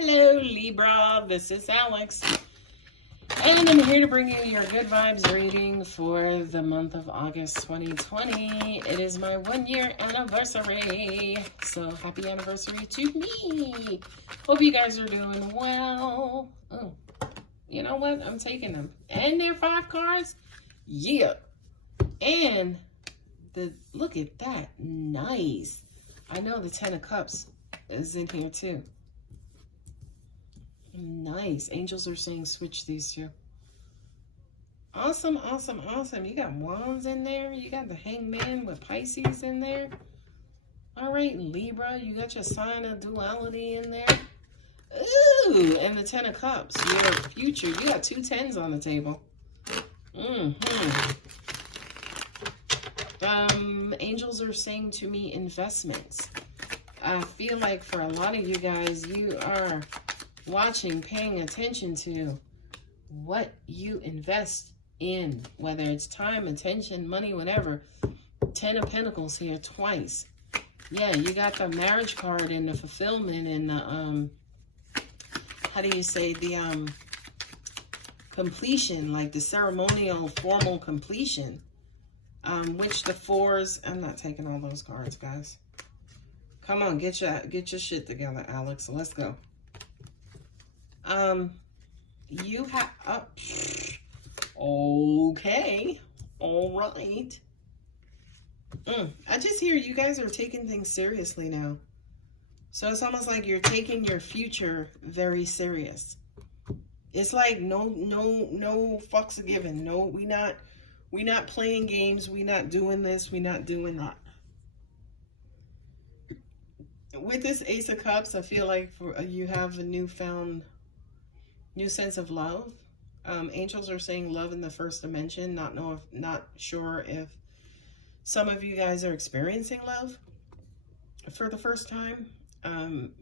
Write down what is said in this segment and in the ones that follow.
Hello Libra, this is Alex, and I'm here to bring you your good vibes reading for the month of August 2020. It is my 1-year anniversary, so happy anniversary to me. Hope you guys are doing well. Oh, you know what? I'm taking them. And they're 5 cards. Yeah. And look at that. Nice. I know the 10 of Cups is in here too. Nice. Angels are saying switch these two. Awesome, awesome, awesome. You got Wands in there. You got the Hangman with Pisces in there. All right, Libra, you got your sign of duality in there. Ooh, and the 10 of Cups, your future. You got 2 10s on the table. Angels are saying to me investments. I feel like for a lot of you guys, you are watching, paying attention to what you invest in, whether it's time, attention, money, whatever. 10 of Pentacles here twice. Yeah, you got the marriage card and the fulfillment and the how do you say, the completion, like the ceremonial formal completion, which the 4s, I'm not taking all those cards, guys. Come on, get your shit together, Alex. Let's go. You have okay, all right. I just hear you guys are taking things seriously now. So it's almost like you're taking your future very serious. It's like no fucks are given. No, we not playing games. We not doing this. We not doing that. With this Ace of Cups, I feel like you have a new sense of love. Angels are saying love in the first dimension. Not sure if some of you guys are experiencing love for the first time.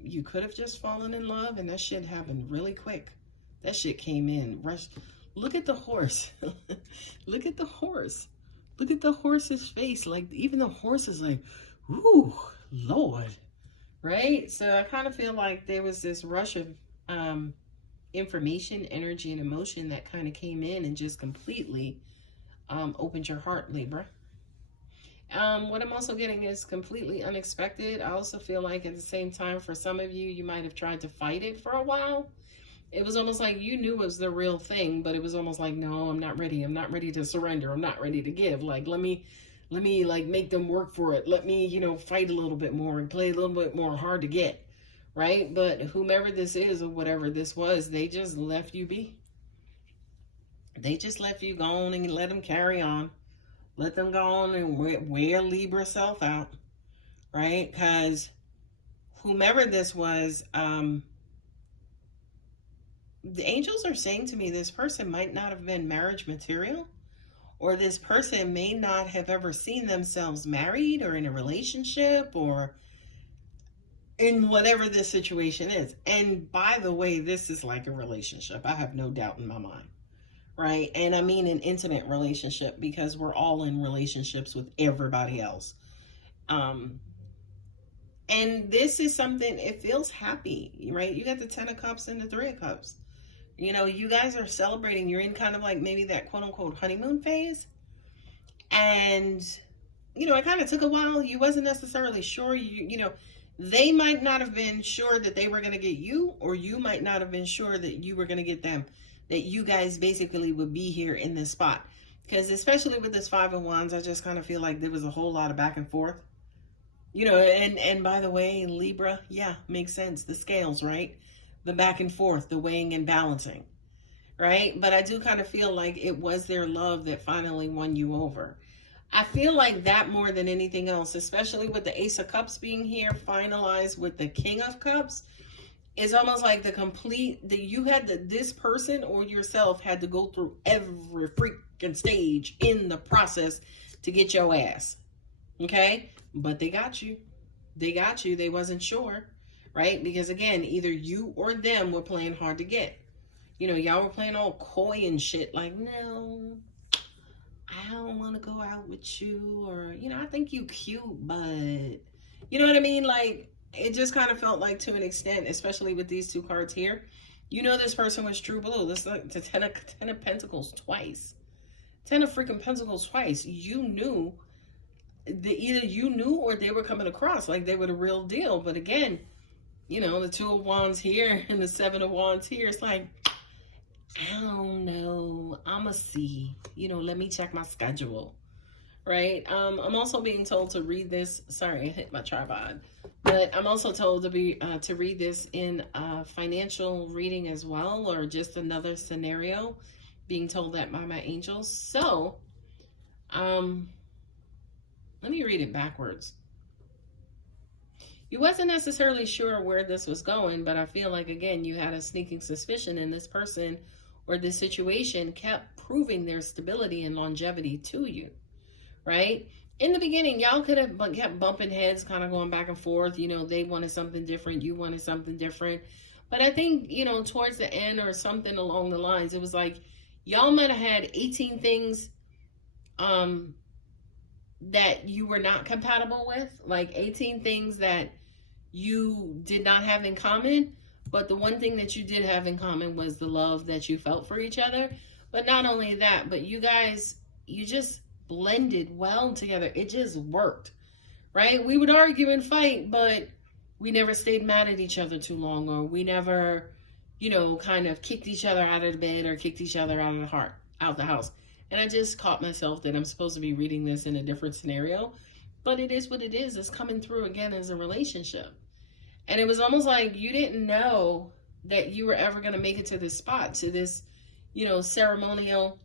You could have just fallen in love, and that shit happened really quick. That shit came in rush. Look at the horse. Look at the horse. Look at the horse's face. Like, even the horse is like, ooh, Lord. Right? So I kind of feel like there was this rush of information, energy, and emotion that kind of came in and just completely opened your heart, Libra. What I'm also getting is completely unexpected. I also feel like at the same time, for some of you, you might have tried to fight it for a while. It was almost like you knew it was the real thing, but it was almost like, no, I'm not ready. I'm not ready to surrender. I'm not ready to give. Like, let me like make them work for it. Let me, fight a little bit more and play a little bit more hard to get. Right? But whomever this is or whatever this was, they just left you be. They just left you go on and let them carry on. Let them go on and wear Libra self out. Right? Because whomever this was, the angels are saying to me this person might not have been marriage material, or this person may not have ever seen themselves married or in a relationship or in whatever this situation is. And by the way, this is like a relationship. I have no doubt in my mind. Right? And I mean an intimate relationship, because we're all in relationships with everybody else. And this is something, it feels happy, right? You got the 10 of Cups and the 3 of Cups. You guys are celebrating. You're in kind of like maybe that quote unquote honeymoon phase. And, it kind of took a while. You wasn't necessarily sure, they might not have been sure that they were going to get you, or you might not have been sure that you were going to get them, that you guys basically would be here in this spot. Because especially with this 5 of Wands, I just kind of feel like there was a whole lot of back and forth. And by the way, Libra, yeah, makes sense. The scales, right? The back and forth, the weighing and balancing, right? But I do kind of feel like it was their love that finally won you over. I feel like that more than anything else, especially with the Ace of Cups being here, finalized with the King of Cups, is almost like this person or yourself had to go through every freaking stage in the process to get your ass. Okay? But they got you. They got you. They wasn't sure. Right? Because again, either you or them were playing hard to get. Y'all were playing all coy and shit. Like, no, I don't want to go out with you. Or, I think you cute, but, you know what I mean? Like, it just kind of felt like, to an extent, especially with these two cards here, you know this person was true blue. This is like the ten of Pentacles twice. 10 of freaking Pentacles twice. You knew, either you knew or they were coming across like they were the real deal. But again, you know, the 2 of Wands here and the 7 of Wands here, it's like, I don't know, I'ma see, you know, let me check my schedule, right? I'm also being told to read this, sorry, I hit my tripod, but I'm also told to read this in a financial reading as well, or just another scenario, being told that by my angels. So, let me read it backwards. You wasn't necessarily sure where this was going, but I feel like, again, you had a sneaking suspicion, and this person or this situation kept proving their stability and longevity to you, right? In the beginning, y'all could have kept bumping heads, kind of going back and forth. You know, they wanted something different, you wanted something different. But I think, you know, towards the end or something along the lines, it was like y'all might have had 18 things that you were not compatible with, like 18 things that you did not have in common, but the one thing that you did have in common was the love that you felt for each other. But not only that, but you guys, you just blended well together. It just worked, right? We would argue and fight, but we never stayed mad at each other too long, or we never, you know, kind of kicked each other out of the bed or kicked each other out of the house. And I just caught myself that I'm supposed to be reading this in a different scenario, but it is what it is. It's coming through again as a relationship. And it was almost like you didn't know that you were ever going to make it to this spot, to this, you know, ceremonial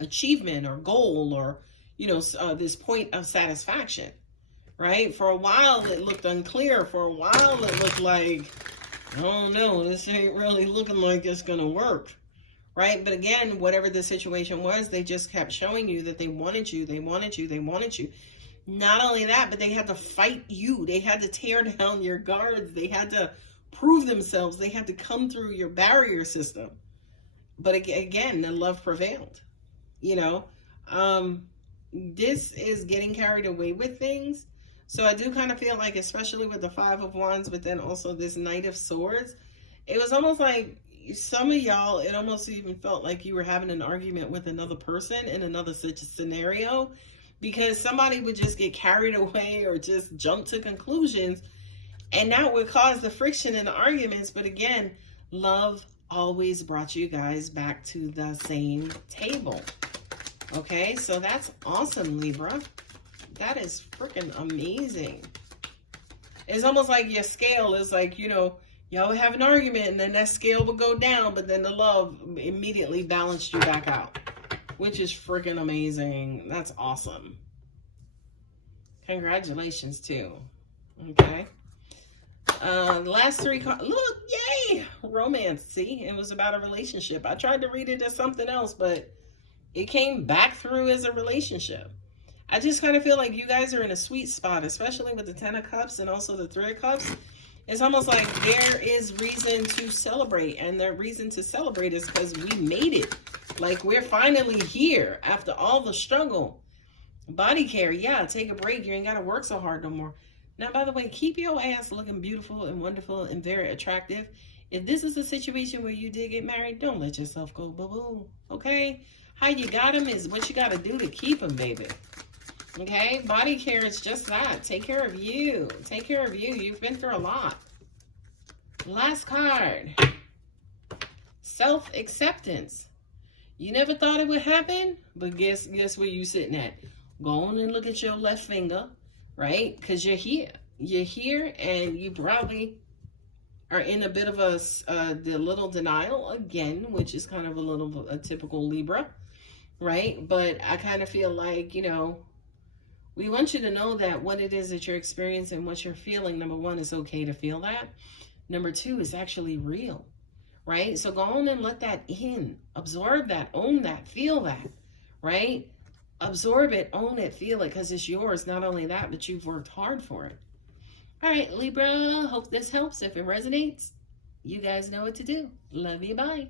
achievement or goal, or, you know, this point of satisfaction, right? For a while, it looked unclear. For a while, it looked like, I don't know, this ain't really looking like it's going to work. Right? But again, whatever the situation was, they just kept showing you that they wanted you, they wanted you, they wanted you. Not only that, but they had to fight you. They had to tear down your guards. They had to prove themselves. They had to come through your barrier system. But again, the love prevailed. You know, this is getting carried away with things. So I do kind of feel like, especially with the 5 of Wands, but then also this Knight of Swords, it was almost like, some of y'all, it almost even felt like you were having an argument with another person in another such a scenario, because somebody would just get carried away or just jump to conclusions, and that would cause the friction and the arguments. But again, love always brought you guys back to the same table. Okay, so that's awesome, Libra. That is freaking amazing. It's almost like your scale is like, you know, y'all would have an argument and then that scale would go down, but then the love immediately balanced you back out, which is freaking amazing. That's awesome. Congratulations too. Okay. The last 3 cards, look, yay, romance. See, it was about a relationship. I tried to read it as something else, but it came back through as a relationship. I just kind of feel like you guys are in a sweet spot, especially with the 10 of Cups and also the 3 of Cups. It's almost like there is reason to celebrate, and the reason to celebrate is because we made it. Like, we're finally here after all the struggle. Body care, yeah, take a break. You ain't got to work so hard no more. Now, by the way, keep your ass looking beautiful and wonderful and very attractive. If this is a situation where you did get married, don't let yourself go boo-boo, okay? How you got them is what you got to do to keep them, baby. Okay, body care is just that. Take care of you. Take care of you. You've been through a lot. Last card. Self-acceptance. You never thought it would happen, but guess where you sitting at? Go on and look at your left finger, right? Because you're here. You're here, and you probably are in a bit of the little denial again, which is kind of a typical Libra, right? But I kind of feel like, you know, we want you to know that what it is that you're experiencing, what you're feeling, number 1, is okay to feel that. Number 2, is actually real, right? So go on and let that in. Absorb that, own that, feel that, right? Absorb it, own it, feel it, because it's yours. Not only that, but you've worked hard for it. All right, Libra, hope this helps. If it resonates, you guys know what to do. Love you, bye.